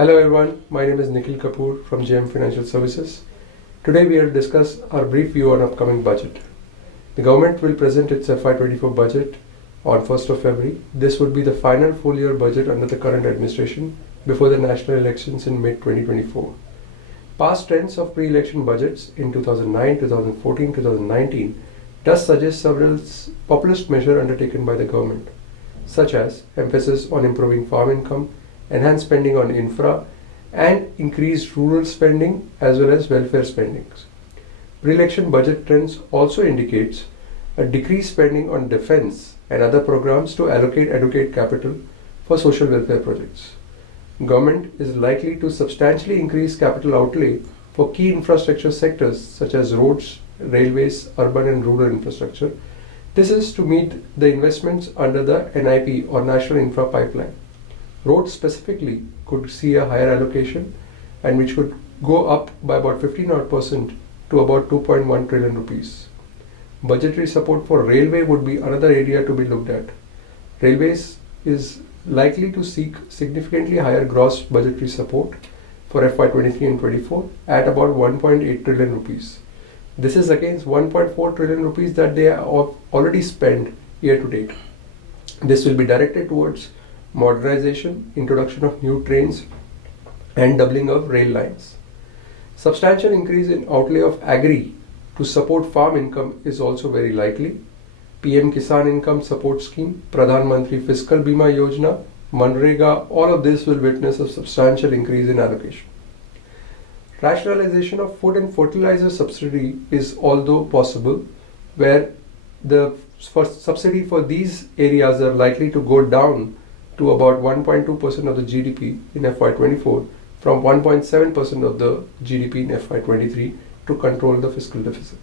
Hello everyone, my name is Nikhil Kapoor from JM Financial Services. Today we will discuss our brief view on upcoming budget. The government will present its FY24 budget on 1st of February. This would be the final full year budget under the current administration before the national elections in mid-2024. Past trends of pre-election budgets in 2009, 2014, 2019 does suggest several populist measures undertaken by the government, such as emphasis on improving farm income, enhanced spending on infra, and increased rural spending as well as welfare spendings. Pre-election budget trends also indicates a decreased spending on defense and other programs to allocate capital for social welfare projects. Government is likely to substantially increase capital outlay for key infrastructure sectors such as roads, railways, urban and rural infrastructure. This is to meet the investments under the NIP or National Infra Pipeline. Roads specifically could see a higher allocation and which could go up by about 15% to about 2.1 trillion rupees. Budgetary support for railway would be another area to be looked at. Railways is likely to seek significantly higher gross budgetary support for FY23 and 24 at about 1.8 trillion rupees. This is against 1.4 trillion rupees that they have already spent year to date. This will be directed towards modernization, introduction of new trains, and doubling of rail lines. Substantial increase in outlay of agri to support farm income is also very likely. PM Kisan Income Support Scheme, Pradhan Mantri Fiscal Bima Yojana, Manrega, all of this will witness a substantial increase in allocation. Rationalization of food and fertilizer subsidy is although possible, where the subsidy for these areas are likely to go down to about 1.2% of the GDP in FY24 from 1.7% of the GDP in FY23 to control the fiscal deficit.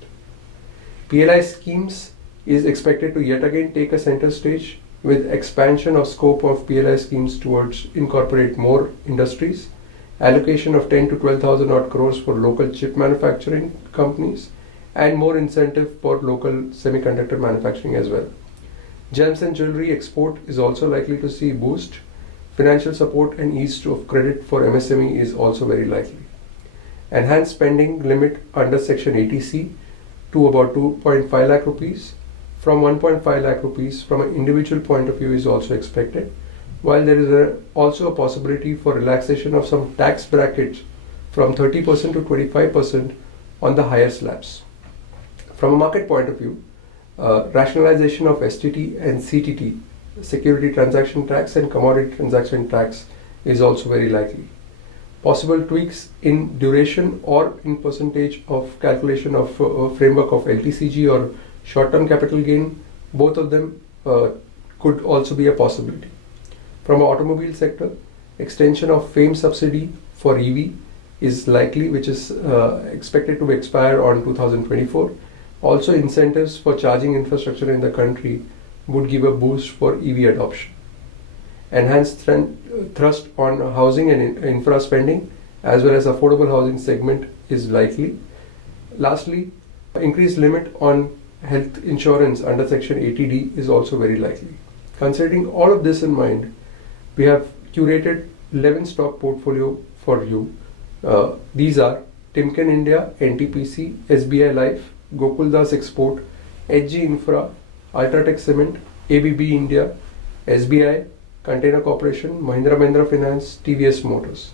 PLI schemes is expected to yet again take a center stage with expansion of scope of PLI schemes towards incorporate more industries, allocation of 10 to 12,000 odd crores for local chip manufacturing companies, and more incentive for local semiconductor manufacturing as well. Gems and jewelry export is also likely to see boost. Financial support and ease of credit for MSME is also very likely. Enhanced spending limit under Section 80C to about 2.5 lakh rupees from 1.5 lakh rupees from an individual point of view is also expected, while there is also a possibility for relaxation of some tax brackets from 30% to 25% on the higher slabs. From a market point of view, rationalization of STT and CTT, Security Transaction Tax and Commodity Transaction Tax, is also very likely. Possible tweaks in duration or in percentage of calculation of framework of LTCG or short-term capital gain, both of them could also be a possibility. From an automobile sector, extension of FAME subsidy for EV is likely, which is expected to expire on 2024. Also, incentives for charging infrastructure in the country would give a boost for EV adoption. Enhanced thrust on housing and infra spending as well as affordable housing segment is likely. Lastly, increased limit on health insurance under Section 80D is also very likely. Considering all of this in mind, we have curated 11 stock portfolio for you. These are Timken India, NTPC, SBI Life, Gokuldas Export, HG Infra, Ultratech Cement, ABB India, SBI, Container Corporation, Mahindra Finance, TVS Motors.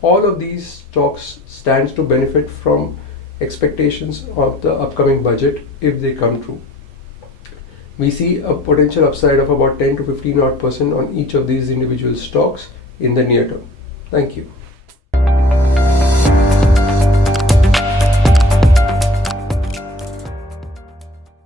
All of these stocks stands to benefit from expectations of the upcoming budget if they come true. We see a potential upside of about 10 to 15% on each of these individual stocks in the near term. Thank you.